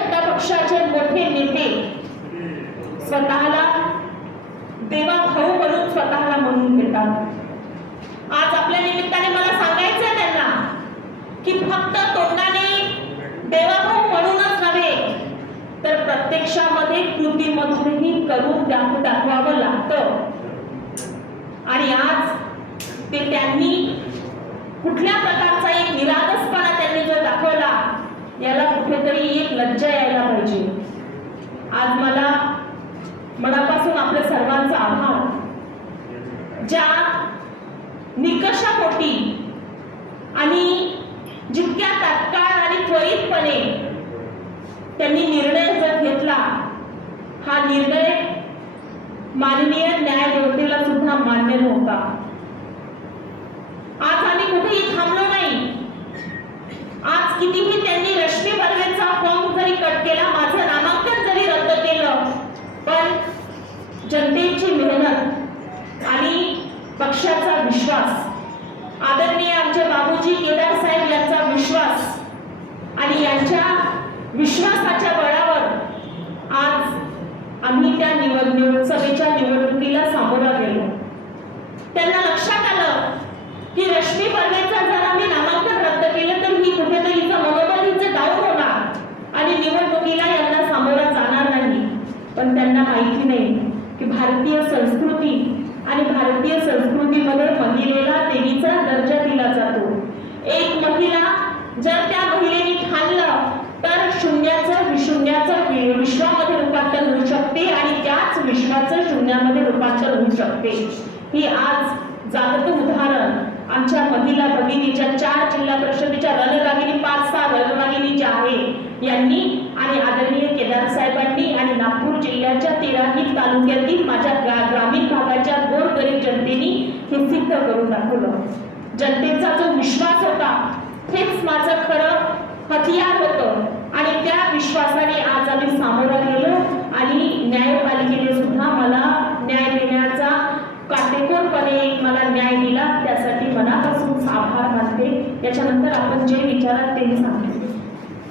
सत्ता पक्षाचे मोठे नेते. स्वतःला देवा भाऊ म्हणून स्वतःला म्हणून घेतात. आज आपल्या निमित्ताने मला सांगायचं त्यांना की फक्त तोंडाने देवाभाऊ म्हणूनच नव्हे तर प्रत्यक्षामध्ये कृतीमधूनही करून दाखवावं लागतं. आणि आज ते त्यांनी कुठल्या प्रकारचा एक निरागसपणा त्यांनी जो दाखवला याला कुठेतरी पाहिजे. आज मला मनापासून आपल्या सर्वांचा आभार. ज्या निकषापोटी आणि जितक्या तात्काळ आणि त्वरितपणे त्यांनी निर्णय जर घेतला हा निर्णय माननीय न्यायदेवतेला सुद्धा मान्य नव्हता आज आम्ही कुठेही थांबलो नाही आज कितीही त्यांनी रश्मी बर्वेचा फॉर्म जरी कट केला माझं नामांकन जरी रद्द केलं पण जनतेची मेहनत आणि पक्षाचा विश्वास. आदरणीय आमचे बाबूजी केदार साहेब यांचा विश्वास आणि यांच्या विश्वासाच्या बळावर आज आम्ही त्या निवडणूक सभेच्या निवडणुकीला सामोरा गेलो. त्यांना लक्षात आलं की रश्मी बर्वेचा जर आम्ही नामांकन रद्द केलं तर ही कुठेतरी हिचं मनोबल हिचं डाऊन होणार आणि निवडणुकीला यांना सामोरा जाणार नाही. पण त्यांना माहिती नाही. की भारतीय संस्कृती आणि भारतीय संस्कृतीमध्ये महिलेला देवीचा दर्जा दिला जातो. एक महिला जर त्या महिलेने खाल्लं तर शून्याचं विशून्याचं विश्वामध्ये रूपांतर होऊ शकते आणि त्याच विश्वाचं शून्यामध्ये रूपांतर होऊ शकते. ही आज जागत उदाहरण आमच्या महिला भगिनीच्या चार जिल्हा परिषदेच्या रणरागिनी पाच सहा रणरागिनी ज्या आहे यांनी आणि आदरणीय केदार साहेबांनी नागपूर जिल्ह्याच्या तेराही तालुक्यातील माझ्या ग्रामीण भागाच्या गोरगरीब जनतेने हे सिद्ध करून दाखवलं. जनतेचा जो विश्वास होता हेच माझं खरं हथियार होतं. आणि त्या विश्वासाने आज आम्ही सामोरा गेलो आणि न्यायपालिकेने सुद्धा मला न्याय देण्याचा काटेकोरपणे मला न्याय दिला. त्यासाठी मनापासून आभार मानते. त्याच्यानंतर आपण जे विचारात ते सांगितले